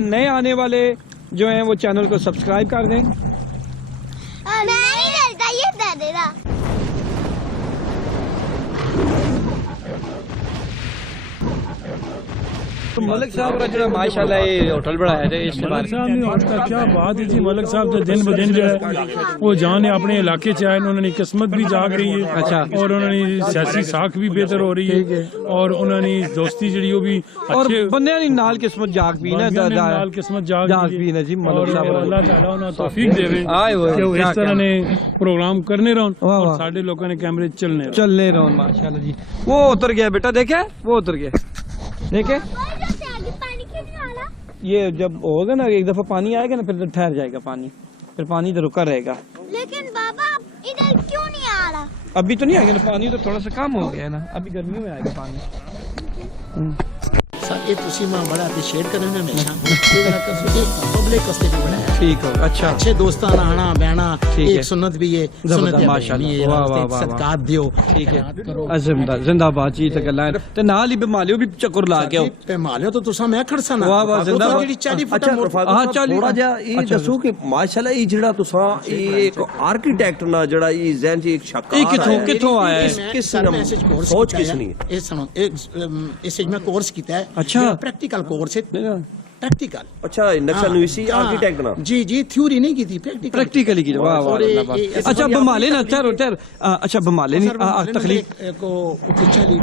नए आने वाले जो हैं वो चैनल को सब्सक्राइब कर दें। ये दे देना। तो मलिक साहब का जो माशाल्लाह ये होटल बनाया है इसके बारे साहब ने आज का क्या बात है जी। मलिक साहब तो दिन ब दिन जो है वो जाने अपने इलाके से आए, उन्होंने किस्मत भी जाग रही है। अच्छा। और उन्होंने सियासी साख भी बेहतर हो रही है और उन्होंने दोस्ती जी वो भी और अच्छे बंदे ने नाल किस्मत जाग पी ना नाल किस्मत जाग पी ना जी मलिक साहब अल्लाह ताला उन्हें तौफीक देवे आए हुए कि वो क्या इस तरह ने प्रोग्राम करने रहो वाह, और वाह। साढ़े लोगों ने कैमरे चलने रहो माशाल्लाह जी। वो उतर गया बेटा, देखे वो उतर गया, देखे पानी क्यों नहीं आ रहा? ये जब होगा ना एक दफा पानी आएगा ना फिर तो ठहर जाएगा पानी, फिर पानी तो रुका रहेगा। लेकिन बाबा इधर क्यों नहीं आ रहा? अभी तो नहीं आएगा ना पानी, तो थोड़ा सा कम हो गया है ना, अभी गर्मियों में आएगा पानी। ये तुसी मां बड़ा अप्रिशिएट करने में हमेशा पब्लिक वास्ते भी बड़ा है। ठीक हो, अच्छा अच्छे दोस्ताना आना बहना ठीक है। एक सुन्नत भी है, सुन्नत माशाल्लाह, वाह वाह वाह सदकात दियो। ठीक है जिंदाबाद जी। ते गल्लां ते नाल ही बिमालियो भी चक्कर ला के आओ। पे मालियो तो तुसा मैं खड़सा ना वाह वाह जिंदाबाद। जेडी 40 फुट हाँ 40 थोड़ा जिहा ਇਹ ਦੱਸੋ ਕਿ ਮਾਸ਼ਾਅੱਲਾ ਇਹ ਜਿਹੜਾ ਤੁਸੀਂ ਇਹ ਇੱਕ ਆਰਕੀਟੈਕਟ ਨਾਲ ਜਿਹੜਾ ਇਹ ਜ਼ਹਿਨ 'ਚ ਇੱਕ ਸ਼ੱਕ ਇਹ ਕਿੱਥੋਂ ਆਇਆ ਹੈ? किस मैसेज कोर्स सोच किस नहीं ये सुनो एक मैं कोर्स किया है। अच्छा। प्रैक्टिकल कोर्स है, प्रैक्टिकल। अच्छा नक्शा नवीसी आर्किटेक्ट ना जी जी थ्योरी नहीं की थी, प्रैक्टिकली की। वाह वाह वाह। अच्छा बमाले ना ठहरो अच्छा बमाले नहीं तकलीफ को 40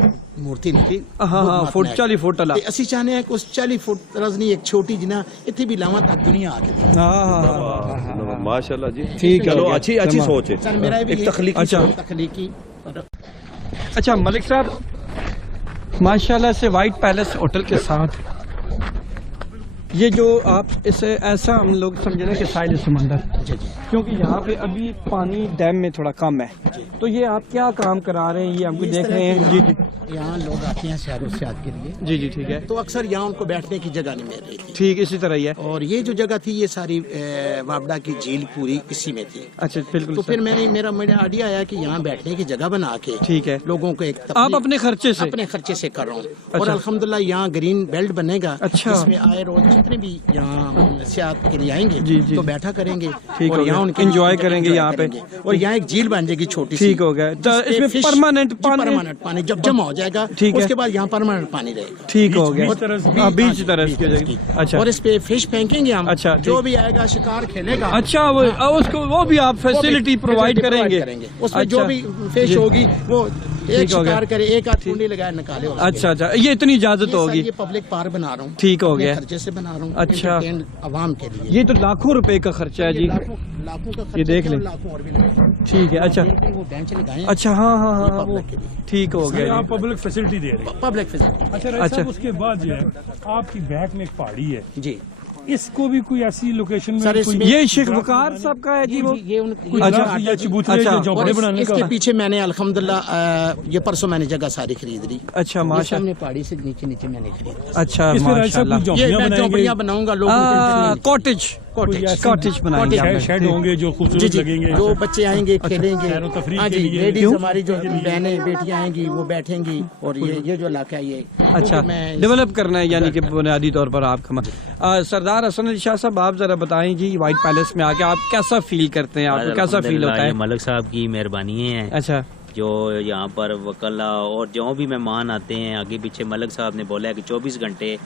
मूर्ति निकली। हाँ 40 फुट वाला ਅਸੀਂ ਚਾਹਨੇ ਆ ਕਿ ਉਸ 40 ਫੁੱਟ ਰਜ਼ਨੀ ਇੱਕ ਛੋਟੀ ਜਿਨਾ ਇੱਥੇ ਵੀ ਲਾਵਾਂ ਤੱਕ ਦੁਨੀਆ ਆ ਕੇ। हाँ माशाल्लाह जी। ठीक है, चलो ठीक है। अच्छी अच्छी सोच है। सर मेरा भी एक तख्लीकी अच्छा। तख्लीकी। अच्छा मलिक साहब माशाल्लाह से वाइट पैलेस होटल के साथ ये जो आप इसे ऐसा हम लोग समझे ना कि साहिल समंदर, क्योंकि यहाँ पे अभी पानी डैम में थोड़ा कम है, तो ये आप क्या काम करा रहे हैं? ये हमको देख रहे हैं जी जी यहाँ लोग आते हैं सैर सियाहत के लिए, जी जी ठीक है। तो अक्सर यहाँ उनको बैठने की जगह नहीं मिल रही थी। ठीक इसी तरह ही है। और ये जो जगह थी ये सारी वापडा की झील पूरी इसी में थी। अच्छा बिल्कुल। तो फिर मेरा आइडिया आया कि यहाँ बैठने की जगह बना के ठीक है लोगों को एक आप अपने खर्चे से से कर रहा हूँ। और अल्हम्दुलिल्लाह यहाँ ग्रीन बेल्ट बनेगा। अच्छा। इसमें आए रोज जितने भी यहाँ सियाहत के लिए आएंगे जी, जी। तो बैठा करेंगे ठीक और हो यहाँ गया। उनके एंजॉय करेंगे यहाँ पे। और यहाँ एक झील बन जाएगी छोटी सी। ठीक हो गया। तो जिसपे इसमें fish- परमानेंट जी, पानी परमानेंट पानी जब जमा हो जाएगा ठीक है। उसके बाद यहाँ परमानेंट पानी रहेगा। ठीक हो गया। बीच तरफ हाँ, बीच हाँ, तरफ बीच की तरफ जगह। की। अच्छा और इस पे फिश फेंकेंगे हम। अच्छा, जो ठीक। भी आएगा शिकार खेलेगा। अच्छा वो उसको वो भी आप फैसिलिटी प्रोवाइड करेंगे। उसमें अच्छा। जो भी फिश जी। होगी वो एक ठीक हो गया। शिकार करे, एक हाथ कुंडी लगाए निकाले। अच्छा अच्छा ये इतनी इजाजत होगी। ये पब्लिक पार्क बना रहा हूँ। ठीक हो अपने गया। खर्चे से बना रहा हूँ। अच्छा। आवाम के लिए ये तो लाखों रुपए का खर्चा है जी। लाखों का खर्चा ये देख है और लें। लाखों और भी लगेंगे। ठीक है। अच्छा वो बेंच लगाए हैं। अच्छा हाँ हाँ हाँ वो पब्लिक के लिए। ठीक हो ये गया आप पब्लिक फैसिलिटी दे रहे हैं। Public facility. अच्छा अच्छा। अच्छा उसके बाद जो है आपकी बैक में एक पहाड़ी है, जी इसको भी कोई ऐसी लोकेशन में सर, कोई इसमें- ये शेख वकार साहब का है जी वो। ये कोई अच्छा। ग्राफ या चबूतरे अच्छा। या और झोंपड़े बनाने इसके का पीछे मैंने अल्हम्दुलिल्लाह ये परसों मैंने जगह सारी खरीद ली। अच्छा ये माशा सामने पहाड़ी से नीचे नीचे मैंने खरीदी। अच्छा इसमें राइट साहब माशाल्लाह। कुछ ये झोंपड़ियां मैं बनाएंगे, झोंपड़ियां बनाऊंगा लोगों के कॉटेज कोई ऐसी- कॉटेज बनाएंगे शेड आप। शेड होंगे जो जी खूबसूरत जी लगेंगे। जो बच्चे आएंगे खेलेंगे। सैर व तफरीह हाँ के जी लिए। लेडीज क्यों? हमारी जो बहनें बेटियां आएंगी वो बैठेंगी। और ये जो इलाका है ये अच्छा मैं डेवलप करना है यानी कि बुनियादी तौर पर आपका सरदार हसन अली शाह साहब आप जरा बताएं जी वाइट पैलेस में आके आप कैसा फील करते हैं? आपको कैसा फील होता है? मलिक साहब की मेहरबानी है अच्छा जो यहाँ पर वकला और जो भी मेहमान आते हैं आगे पीछे मलिक साहब ने बोला है कि 24 घंटे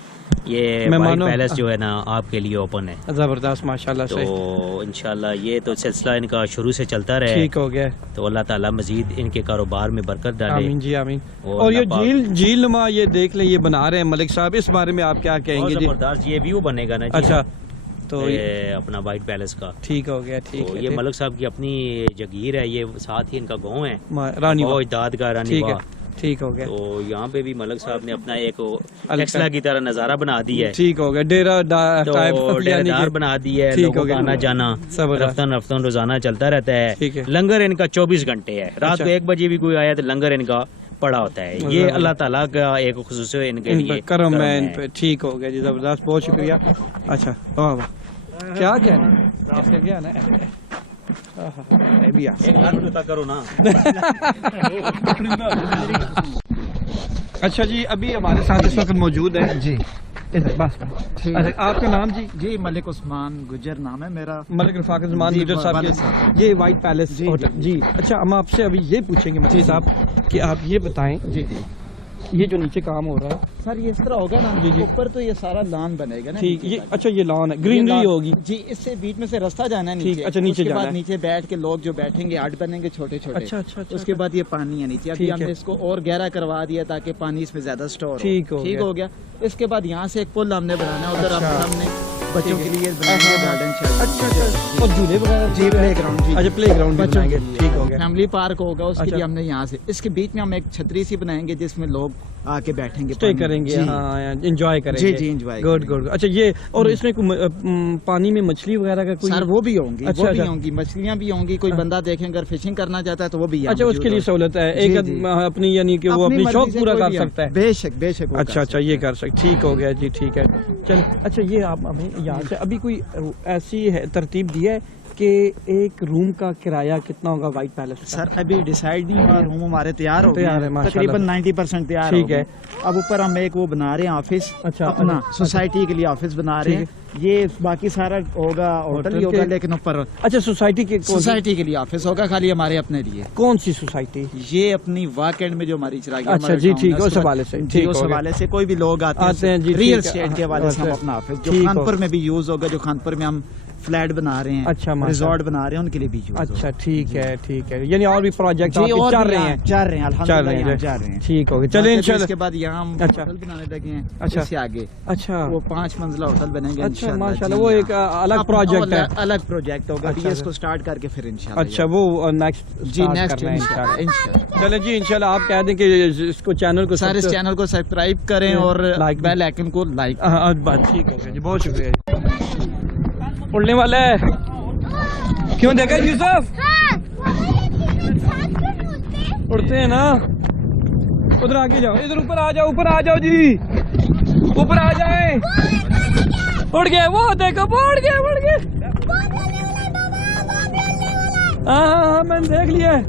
ये वाइट मेहमानों- पैलेस जो है ना आपके लिए ओपन है। जबरदस्त माशाल्लाह से। तो इंशाल्लाह ये तो सिलसिला इनका शुरू से चलता रहे। ठीक हो गया। तो अल्लाह ताला मजीद इनके कारोबार में बरकत डाले। आमीन जी आमीन। और और ये अल्लाह पाक- झील नुमा ये देख लें ये बना रहे हैं मलिक साहब, इस बारे में आप क्या बहुत कहेंगे जी? जबरदस्त ये व्यू बनेगा ना जी। अच्छा तो ये अपना वाइट पैलेस का। ठीक हो गया। ठीक तो है ये ठीक। मलिक साहब की अपनी जगीर है, ये साथ ही इनका गाँव है रानी और इजाद का रानी ठीक है वाह। ठीक हो गया। तो यहाँ पे भी मलिक साहब ने अपना एक अलग एक्सला की तरह नजारा बना दी है। ठीक हो गया। डेरा तो टाइप डेरेदार बना दी है, ठीक हो लोगों का गया। आना जाना जबरदस्त। रफ्तान रफ्तान रोजाना चलता रहता ठीक है। है। लंगर इनका 24 घंटे है। रात अच्छा। को 1 बजे भी कोई आया तो लंगर इनका पड़ा होता है। ये जबरदस्त। अल्लाह ताला का एक खुसूस इनके इन लिए पर करम है इन पे। ठीक हो गया जी जबरदस्त बहुत शुक्रिया। अच्छा वाह वाह क्या कहना ऐसे क्या ना ये भी आ करो ना। अच्छा जी अभी हमारे साथ इस वक्त मौजूद है जी इधर बस ठीक अच्छा है। आपका नाम जी? जी मलिक उस्मान गुजर नाम है मेरा। मलिक रफाक उस्मान जी, गुजर साहब वालिद साहब। के ये वाइट पैलेस जी, होटल जी। अच्छा हम आपसे अभी ये पूछेंगे मलिक साहब कि आप ये बताएं जी जी ये जो नीचे काम हो रहा है सर ये इस तरह होगा ना जी, जी। ऊपर तो ये सारा लॉन बनेगा ना ठीक नीचे ये तक। अच्छा ये लॉन है ये ग्रीनरी लॉन- होगी जी इससे बीच में से रास्ता जाना है ठीक, नीचे। अच्छा, नीचे उसके जाना बाद है। नीचे बैठ के लोग जो बैठेंगे हट बनेंगे छोटे छोटे। अच्छा, अच्छा, अच्छा, उसके बाद ये पानी है नीचे। अभी ठीक हमने है। इसको और गहरा करवा दिया ताकि पानी इसमें ज्यादा स्टोर ठीक हो ठीक गया। हो गया। इसके बाद यहाँ से एक पुल हमने बनाना है उधर अच्छा। हमने बच्चों ठीक के है। लिए बनाएंगे गार्डन शेड। अच्छा अच्छा और झूले वगैरह जी प्लेग्राउंड जी अच्छा प्लेग्राउंड भी बच्चों बनाएंगे के लिए। ठीक हो गया फैमिली पार्क होगा उसके अच्छा। लिए हमने यहाँ से इसके बीच में हम एक छतरी सी बनाएंगे जिसमें लोग आके बैठेंगे स्टे पानी में। करेंगे जी। हाँ एंजॉय करेंगे जी, जी, enjoy गुड करेंगे। गुड अच्छा ये और इसमें पानी में मछली वगैरह का कोई सर वो भी होंगी अच्छा, वो भी अच्छा। होंगी मछलियाँ भी होंगी। कोई बंदा देखें अगर फिशिंग करना चाहता है तो वो भी यहाँ अच्छा मौजूद उसके लिए होगा। सहूलत है जी, एक जी। अपनी यानी कि वो अपनी मर्जी शौक से पूरा कोई कर भी सकता है बेशक बेशक वो अच्छा कर अच्छा सकता ये है। कर सकते ठीक हो गया जी ठीक है चल अच्छा ये आप हमें यहाँ से अभी कोई ऐसी है तरतीब दी है कि एक रूम का किराया कितना होगा वाइट पैलेस का? सर अभी डिसाइड नहीं हुआ। रूम हमारे तैयार हो गए तैयार है, हैं। माशाल्लाह। तकरीबन 90% तैयार ठीक हो गए। है। अब ऊपर हम एक वो बना रहे हैं ऑफिस अच्छा, अपना अच्छा। सोसाइटी के लिए ऑफिस बना रहे ठीक हैं। ये बाकी सारा होगा होटल ही होटल होगा के- लेकिन ऊपर अच्छा सोसाइटी के सोसाइटी के लिए ऑफिस होगा खाली हमारे अपने लिए। कौन सी सोसाइटी ये अपनी वाक एंड में जो हमारी चला गया अच्छा, जी, ठीक है, उस हवाले से, जी ठीक उस हो गया। हवाले से कोई भी लोग आते हैं, जी, रियल ठीक है, एस्टेट के हवाले से हम अच्छा, अपना ऑफिस जो ठीक हो। खानपुर में भी यूज होगा जो खानपुर में हम फ्लैट बना रहे हैं अच्छा, माशाल्लाह। रिजॉर्ट बना रहे हैं उनके लिए भी यूज अच्छा ठीक है यानी और भी प्रोजेक्ट जी और चल भी रहे यहाँ हैं चल रहे हैं चल अल्हम्दुलिल्लाह रहे यहाँ हैं जा रहे हैं। ठीक हो गया चलिए बाकी इंशाल्लाह इसके बाद यहाँ हम अच्छा। होटल बनाने लगे हैं। अच्छा। इससे आगे अच्छा वो 5 मंजिला होटल बनेंगे अच्छा इंशाल्लाह माशाल्लाह जी, वो यहाँ। एक अलग अपना प्रोजेक्ट है अलग प्रोजेक्ट होगा अभी अच्छा, इसको स्टार्ट करके फिर इंशाल्लाह अच्छा वो नेक्स्ट जी नेक्स्ट इंशाल्लाह चले जी इंशाल्लाह आप कह दें कि इसको चैनल को सर इस सबसे- चैनल को सब्सक्राइब करें और लाइक बेल आइकन को लाइक हाँ बात ठीक हो गया जी बहुत शुक्रिया जी उड़ने वाला है क्यों देखा यूसुफ हाँ साथ क्यों उठते? उड़ते हैं ना उधर आगे जाओ इधर ऊपर आ जाओ जी ऊपर आ जाए उड़ गए वो देखो वो उड़ गए वो बोलने वाला है बाबा, वो बोलने वाला है। हाँ मैंने देख लिया है।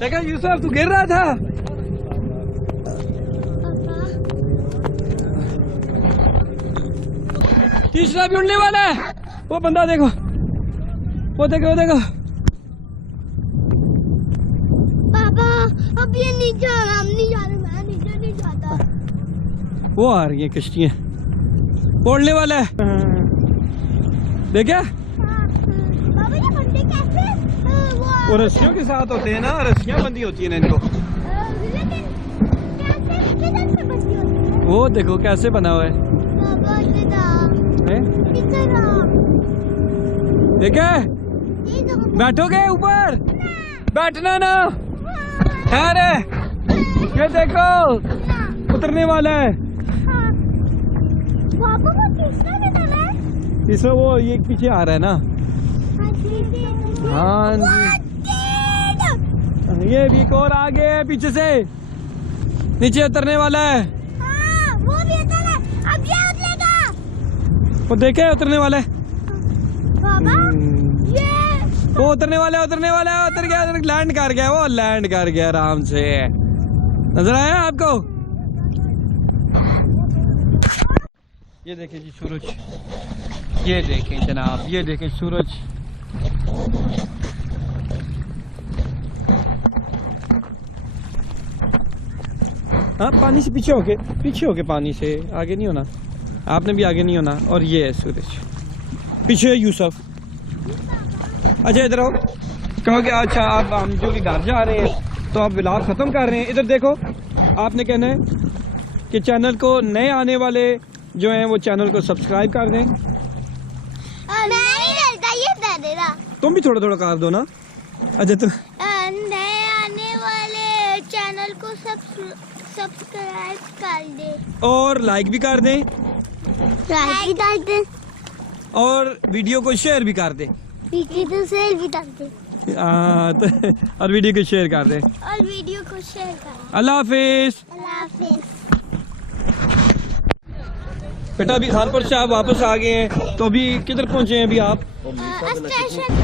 देखा यूसुफ तू गिर रहा था तीसरा भी उड़ने वाला है वो बंदा देखो वो देखो पापा अब ये नीचे आ रहा, हम नहीं जा रहे, मैं नीचे नहीं जाता। वो आ रही है कश्तियाँ उड़ने वाला है देखा बाबा ये बंदे कैसे वो रस्सियों के साथ होते हैं ना रस्सियाँ बंदी होती है ना इनको लेकिन कैसे किधर से बची होती है? वो देखो कैसे बना हुआ है बाबा हैं? इधर आओ। देखा ये देखो बैठोगे ऊपर बैठना ना है रे ये देखो उतरने वाला है बाबा वो किसने निकाला है? इसमें वो ये पीछे आ रहा है ना हाँ जी ये भी एक और आगे है पीछे से नीचे उतरने वाला है हाँ, वो भी उतर है। अब ये उतरेगा। वो देखे उतरने वाला है बाबा ये वो उतरने वाला है उतर गया लैंड कर गया वो लैंड कर गया आराम से नजर आया आपको ये देखें जी सूरज ये देखें जनाब ये देखें सूरज हाँ पानी से पीछे होके पानी से आगे नहीं होना आपने भी आगे नहीं होना और ये है सूरज पीछे है यूसुफ अच्छा इधर आओ कहोगे अच्छा आप हम जो कि घर जा रहे हैं तो आप व्लॉग खत्म कर रहे हैं इधर देखो आपने कहना है कि चैनल को नए आने वाले जो हैं वो चैनल को सब्सक्राइब कर दें नहीं डरता, ये दे देगा। तुम भी थोड़ा थोड़ा कर दो ना अच्छा तो नए आने वाले चैनल को सब्सक्राइब कर दे, और लाइक भी कर दें लाइक भी कर दे, और वीडियो को शेयर भी कर दें वीडियो को शेयर भी कर दे, तो और वीडियो को शेयर कर दें और वीडियो को शेयर कर। अल्लाह हाफिज अल्लाह हाफिज। बेटा अभी खानपुर से आप वापस आ गए हैं तो अभी किधर पहुंचे हैं अभी आप स्टेशन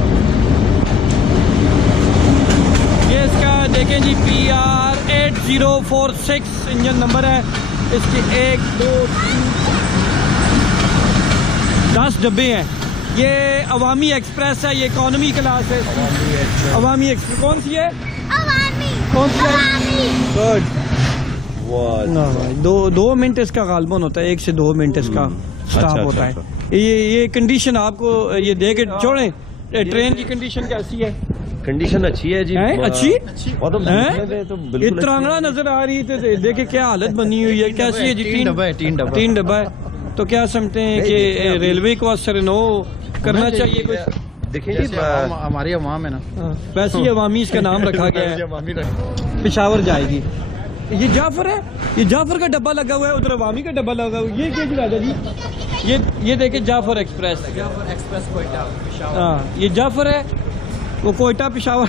ये इसका देखें जी PR8046 इंजन नंबर है। इसके 1 2 3 10 डब्बे हैं। ये अवामी एक्सप्रेस है, ये इकोनॉमी क्लास है। अवामी एक्सप्रेस कौन सी है? अवामी कौन सी है? अवामी थर्ड। ना भाई 2 मिनट इसका गालबन होता है, 1 से 2 मिनट इसका स्टॉप अच्छा, होता अच्छा, है। ये कंडीशन आपको ये दे के छोड़ें। ट्रेन की कंडीशन कैसी है? कंडीशन अच्छी है जी। हैं? अच्छी? और तो हैं? तो ये बिल्कुल त्रांगड़ा नजर आ रही थी, तो देखे क्या हालत बनी हुई है। कैसी है जी? 3 डब्बा है। तो क्या समझते हैं कि रेलवे को असर नो करना चाहिए कुछ? देखिए जी हमारी अवाम है ना, वैसे ही अवामी इसका नाम रखा गया है। पेशावर जाएगी। ये जाफर है, ये जाफर का डब्बा लगा हुआ है, उधर अवामी का डब्बा लगा हुआ है। ये क्या जी राजा जी? ये देखिए जाफर एक्सप्रेस कोयटा। हाँ, ये जाफर है, वो कोयटा पेशावर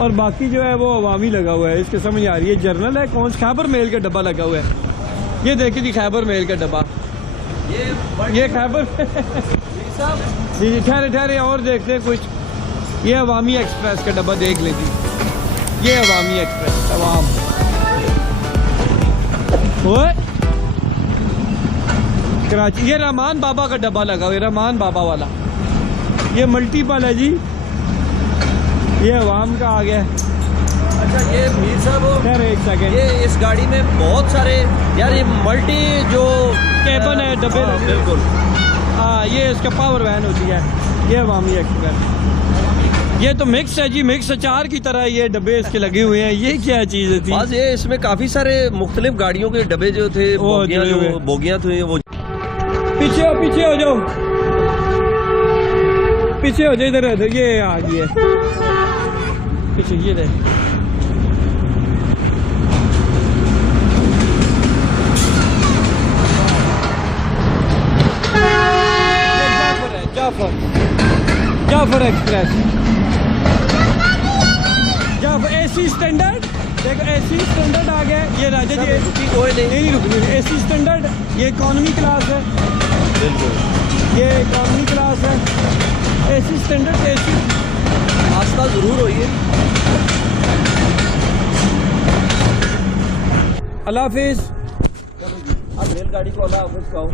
और बाकी जो है वो अवामी लगा हुआ है। इसके समझ आ रही है। जर्नल है कौन सा? खैबर मेल का डब्बा लगा हुआ है। ये देखिए जी खैबर मेल का डब्बा। ये खैबर जी जी ठहरे और देखते हैं कुछ। ये अवामी एक्सप्रेस का डब्बा देख लीजिए। ये अवामी एक्सप्रेस अवाम ओए कराची। ये रहमान बाबा का डब्बा लगा हुआ है, रहमान बाबा वाला। ये मल्टीपल है जी। ये अवाम का आ गया। अच्छा ये मीर साहब खैर एक सेकेंड। ये इस गाड़ी में बहुत सारे यार ये मल्टी जो केबन है डब्बे। हाँ, बिल्कुल। हाँ ये इसका पावर वैन होती है। ये अवामी एक्सप्रेस। ये तो मिक्स है जी, मिक्स अचार की तरह ये डब्बे इसके लगे हुए हैं। ये क्या चीज़ थी? बस ये इसमें काफी सारे मुख्तलिफ गाड़ियों के डब्बे जो थे, वो बोगियां जुड़े हुए। जो बोगियां थी वो। पीछे हो जाओ, पीछे हो जाओ। इधर ये आ गई है पीछे। ये दे Jaffar express. Jaffar AC standard. देखो एसी स्टैंडर्ड आ गया। ये राजा जी कोई नहीं। नहीं रुकनी। AC standard. ये इकोनॉमी क्लास है। बिल्कुल ये इकोनॉमी क्लास है। AC standard AC. आस्था जरूर होइए। अल्लाह हाफिज। अब रेलगाड़ी को अल्लाह हाफिज कहो।